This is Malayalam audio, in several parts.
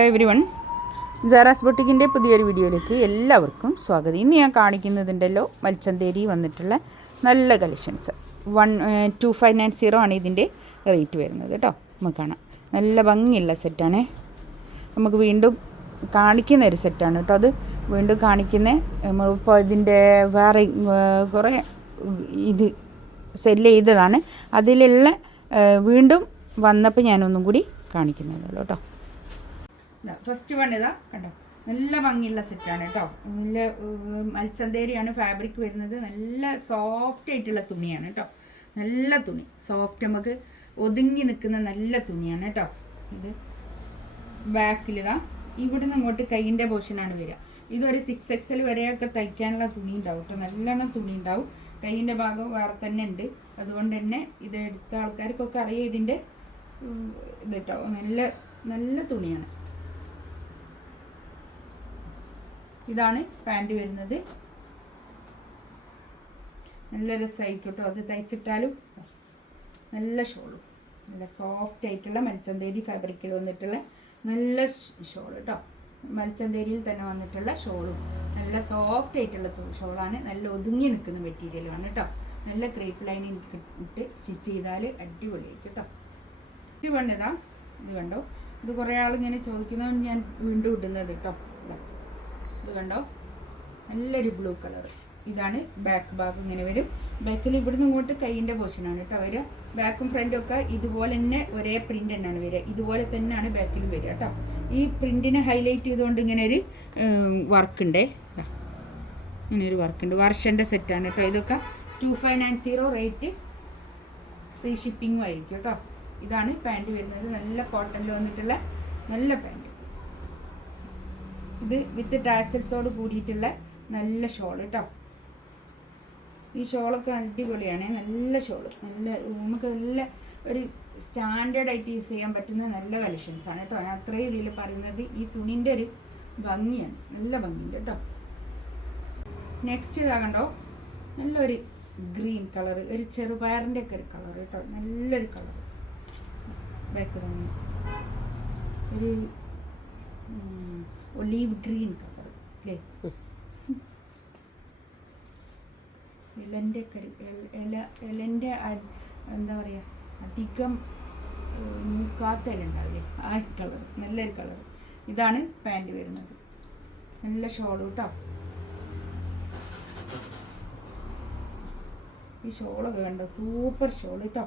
എവരി വൺ, ജാറാസ് ബൊട്ടിക്കിൻ്റെ പുതിയൊരു വീഡിയോയിലേക്ക് എല്ലാവർക്കും സ്വാഗതം. ഇന്ന് ഞാൻ കാണിക്കുന്നതുണ്ടല്ലോ മൽച്ചന്തേരി വന്നിട്ടുള്ള നല്ല കളക്ഷൻസ്. 2590 ആണ് ഇതിൻ്റെ റേറ്റ് വരുന്നത് കേട്ടോ. നമുക്ക് കാണാം, നല്ല ഭംഗിയുള്ള സെറ്റാണ്. നമുക്ക് വീണ്ടും കാണിക്കുന്ന ഒരു സെറ്റാണ് കേട്ടോ. അത് വീണ്ടും കാണിക്കുന്ന നമ്മളിപ്പോൾ ഇതിൻ്റെ വേറെ കുറേ ഇത് സെല്ല് ചെയ്തതാണ്. അതിലുള്ള വീണ്ടും വന്നപ്പോൾ ഞാനൊന്നും കൂടി കാണിക്കുന്നതല്ലോ കേട്ടോ. ഫസ്റ്റ് വൺ ഇതാ കണ്ടോ, നല്ല ഭംഗിയുള്ള സെറ്റാണ് കേട്ടോ. നല്ല മൽച്ചന്തേരിയാണ് ഫാബ്രിക് വരുന്നത്. നല്ല സോഫ്റ്റ് ആയിട്ടുള്ള തുണിയാണ് കേട്ടോ. നല്ല തുണി, സോഫ്റ്റ്, നമുക്ക് ഒതുങ്ങി നിൽക്കുന്ന നല്ല തുണിയാണ് കേട്ടോ. ഇത് ബാക്കിലിതാ ഇവിടുന്ന് ഇങ്ങോട്ട് കൈയിൻ്റെ പോർഷനാണ് വരിക. ഇതൊരു 6XL വരെയൊക്കെ തയ്ക്കാനുള്ള തുണി ഉണ്ടാവും കേട്ടോ. നല്ലോണം തുണി ഉണ്ടാവും. കൈയിൻ്റെ ഭാഗം വേറെ തന്നെ ഉണ്ട്. അതുകൊണ്ട് തന്നെ ഇത് എടുത്ത ആൾക്കാർക്കൊക്കെ അറിയാം ഇതിൻ്റെ ഇത് കേട്ടോ. നല്ല നല്ല തുണിയാണ്. ഇതാണ് പാൻറ് വരുന്നത്. നല്ല രസമായിരിക്കും കേട്ടോ. അത് തയ്ച്ചിട്ടാലും നല്ല ഷോളും, നല്ല സോഫ്റ്റ് ആയിട്ടുള്ള മൽച്ചന്തേരി ഫാബ്രിക്കിൽ വന്നിട്ടുള്ള നല്ല ഷോൾ കേട്ടോ. മൽച്ചന്തേരിയിൽ തന്നെ വന്നിട്ടുള്ള ഷോളും നല്ല സോഫ്റ്റ് ആയിട്ടുള്ള ഷോളാണ്. നല്ല ഒതുങ്ങി നിൽക്കുന്ന മെറ്റീരിയലാണ് കേട്ടോ. നല്ല ക്രീപ്പ് ലൈനിങ് ഇട്ട് സ്റ്റിച്ച് ചെയ്താൽ അടിപൊളിയായിരിക്കും കേട്ടോ. ഇത് വേണ്ടതാ, ഇത് കണ്ടോ. ഇത് കുറേ ആളിങ്ങനെ ചോദിക്കുന്നതുകൊണ്ട് ഞാൻ വീണ്ടും ഇടുന്നത് കേട്ടോ. ഇത് കണ്ടോ, നല്ലൊരു ബ്ലൂ കളർ. ഇതാണ് ബാക്ക് ഭാഗം ഇങ്ങനെ വരും. ബാക്കിൽ ഇവിടുന്ന് ഇങ്ങോട്ട് കൈയിൻ്റെ പോർഷനാണ് കേട്ടോ വരിക. ബാക്കും ഫ്രണ്ടും ഒക്കെ ഇതുപോലെ തന്നെ ഒരേ പ്രിൻ്റ് തന്നെയാണ് വരിക. ഇതുപോലെ തന്നെയാണ് ബാക്കിലും വരിക കേട്ടോ. ഈ പ്രിൻറ്റിനെ ഹൈലൈറ്റ് ചെയ്തുകൊണ്ട് ഇങ്ങനെ ഒരു വർക്കുണ്ടേ, ഇങ്ങനെ ഒരു വർക്കുണ്ട്. വർഷൻ്റെ സെറ്റാണ് കേട്ടോ. ഇതൊക്കെ 2590 റേറ്റ്, ഫ്രീ ഷിപ്പിങ്ങും ആയിരിക്കും കേട്ടോ. ഇതാണ് പാൻറ് വരുന്നത്. നല്ല കോട്ടണിൽ വന്നിട്ടുള്ള നല്ല പാൻറ്. ഇത് വിത്ത് ടാസൽസോട് കൂടിയിട്ടുള്ള നല്ല ഷോൾ കേട്ടോ. ഈ ഷോളൊക്കെ അടിപൊളിയാണ്. നല്ല ഷോള്, നല്ല നമുക്ക് നല്ല ഒരു സ്റ്റാൻഡേർഡ് ആയിട്ട് യൂസ് ചെയ്യാൻ പറ്റുന്ന നല്ല കളക്ഷൻസാണ് കേട്ടോ. ഞാൻ അത്രയും ഇതിൽ പറയുന്നത് ഈ തുണിൻ്റെ ഒരു ഭംഗിയാണ്. നല്ല ഭംഗിയുണ്ട് കേട്ടോ. നെക്സ്റ്റ് ഇതാ കണ്ടോ, നല്ലൊരു ഗ്രീൻ കളർ, ഒരു ചെറുപയറിൻ്റെ ഒക്കെ ഒരു കളർ കേട്ടോ. നല്ലൊരു കളർ. ബാക്ക് ഭംഗി, ഒരു ഒലീവ് ഗ്രീൻ കളർ അല്ലേ. ഇലൻ്റെ ഇലൻ്റെ എന്താ പറയുക, അധികം മൂക്കാത്ത ഇല ഉണ്ടാവില്ലേ, ആ കളർ, നല്ലൊരു കളർ. ഇതാണ് പാൻറ് വരുന്നത്. നല്ല ഷോൾ കേട്ടോ. ഈ ഷോളൊക്കെ കണ്ടോ, സൂപ്പർ ഷോൾ കേട്ടോ.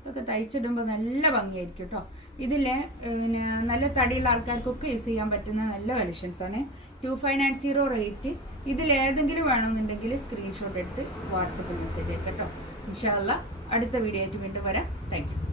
ഇതൊക്കെ തയ്ച്ചിടുമ്പോൾ നല്ല ഭംഗിയായിരിക്കും കേട്ടോ. ഇതിൽ പിന്നെ നല്ല തടിയുള്ള ആൾക്കാർക്കൊക്കെ യൂസ് ചെയ്യാൻ പറ്റുന്ന നല്ല കളക്ഷൻസാണ്. 2590 റേറ്റ്. ഇതിലേതെങ്കിലും വേണമെന്നുണ്ടെങ്കിൽ സ്ക്രീൻഷോട്ട് എടുത്ത് വാട്സപ്പിൽ മെസ്സേജ് അയക്കാം കേട്ടോ. ഇൻഷാ അല്ലാഹ് അടുത്ത വീഡിയോ ആയിട്ട് വീണ്ടും വരാം. Thank you.